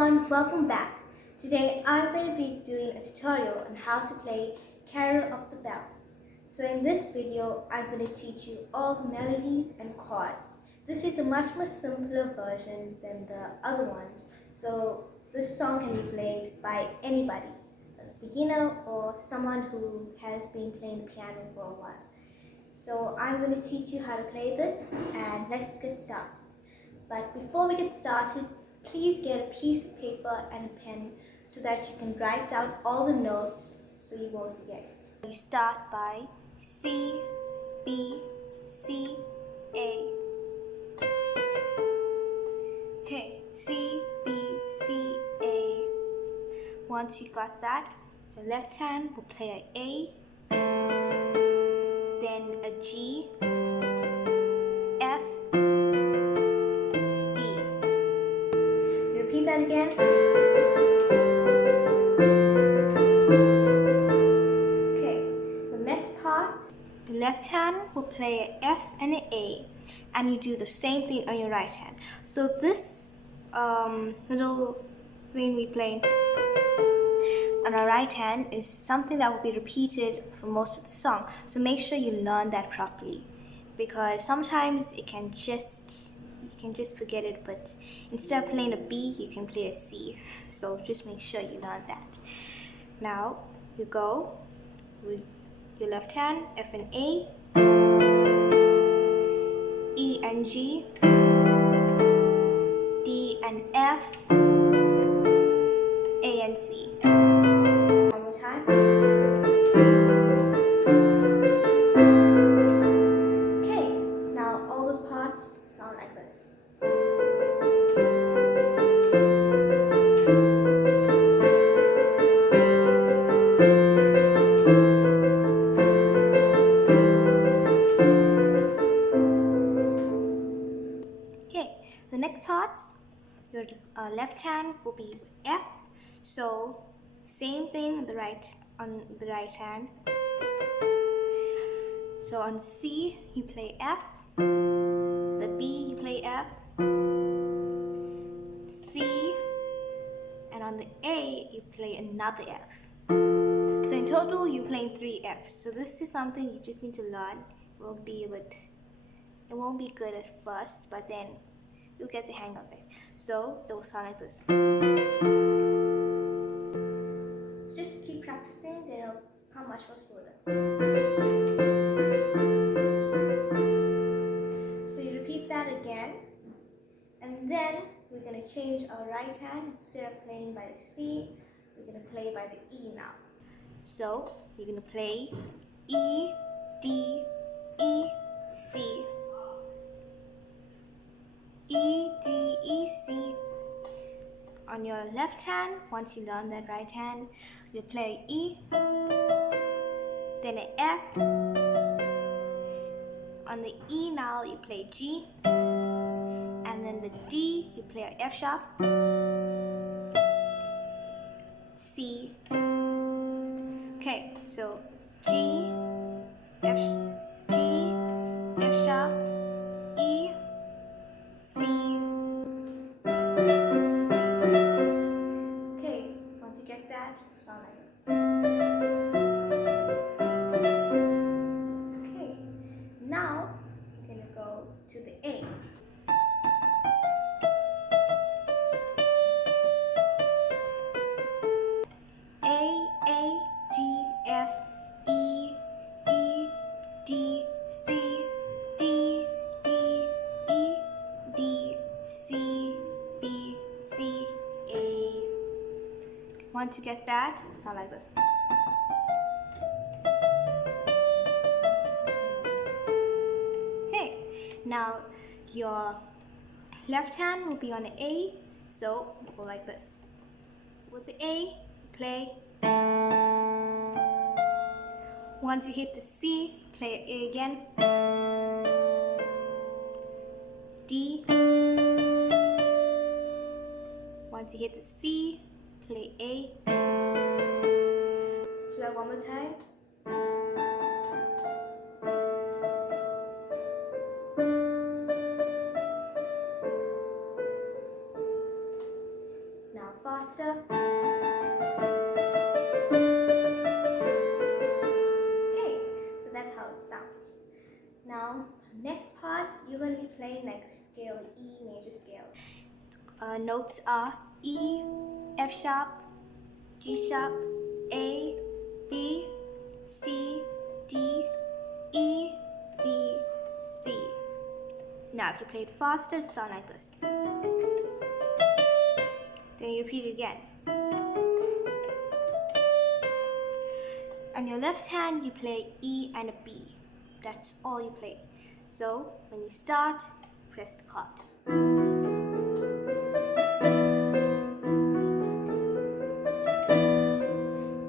everyone, welcome back. Today I'm going to be doing a tutorial on how to play Carol of the Bells. So in this video, I'm going to teach you all the melodies and chords. This is a much more simpler version than the other ones, so this song can be played by anybody, a beginner or someone who has been playing the piano for a while. So I'm going to teach you how to play this, and let's get started. But before we get started, please get a piece of paper and a pen so that you can write down all the notes so you won't forget it. You start by C, B, C, A. Okay, C, B, C, A. Once you got that, the left hand will play an A, then a G, F, E. Repeat that again. Okay, the next part, the left hand will play an F and an A, and you do the same thing on your right hand. So this little thing we play on our right hand is something that will be repeated for most of the song. So make sure you learn that properly, because sometimes you can just forget it, but instead of playing a B, you can play a C. So just make sure you learn that. Now you go with your left hand, F and A, E and G, D and F, A and C. One more time. Okay, now all those parts sound like this. Okay, the next parts, your left hand will be F. So same thing on the right hand. So on C you play F, the B you play F, C, and on the A you play another F. So in total you're playing 3 Fs. So this is something you just need to learn. It won't be good at first, but then you'll get the hang of it. So it will sound like this. Just keep practicing, then it'll come much more smoother. So you repeat that again, and then we're going to change our right hand. Instead of playing by the C, we're going to play by the E now. So you're going to play E, D, E, C. E, D, E, C. On your left hand, once you learn that right hand, you play E, then an F. On the E now, you play G, and then the D, you play an F sharp, C. Okay, so G, F sharp, E, C. Okay, once you get that, sound like this. Okay, now we're gonna go to the A. A, G, F, E, E, D, C, D, D, E, D, C, B, C, A. Once you get that, sound like this. Okay, now your left hand will be on the A, so go like this. With the A, play. Once you hit the C, play A again. D. Once you hit the C, play A. Slow one more time. Now faster. Okay, so that's how it sounds. Now, next part, you're going to be playing like a scale, E major scale. Notes are E, F sharp, G sharp, A, B, C, D, E, D, C. Now, if you play it faster, it'll sound like this. Then you repeat it again. On your left hand, you play E and a B. That's all you play. So, when you start, press the chord.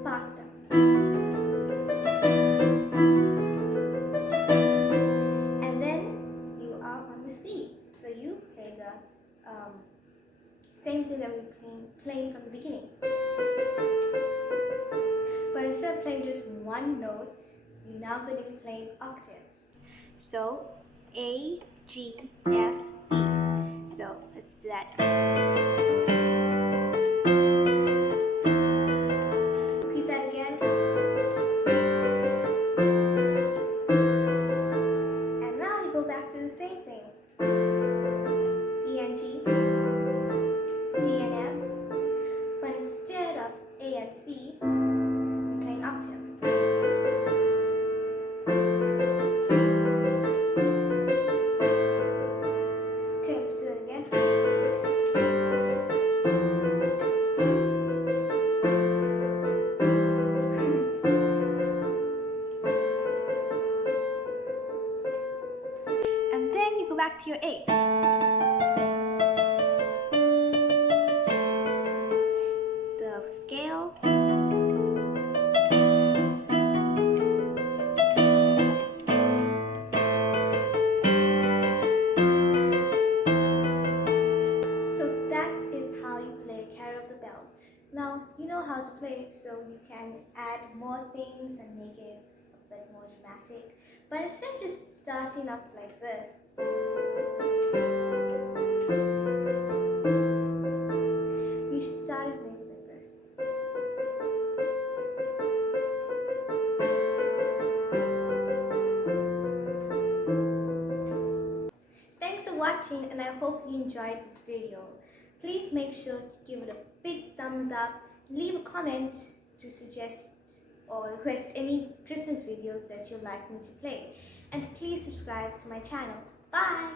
Faster. And then you are on the C. So you play the same thing that we playing from the beginning. But instead of playing just one note, you're now going to be playing octaves. So A, G, F, E. So let's do that. Repeat that again. And now you go back to the same thing. E and G, D and F. But instead of A and C, you're playing octave. Okay, let's do it again. And then you go back to your A. The scale. So that is how you play Carol of the Bells. Now, you know how to play it, so you can add more things and make it a bit more dramatic. But instead of just starting off like this, you should start it maybe like this. Thanks for watching, and I hope you enjoyed this video. Please make sure to give it a big thumbs up, leave a comment to suggest or request any Christmas videos that you'd like me to play, and please subscribe to my channel. Bye!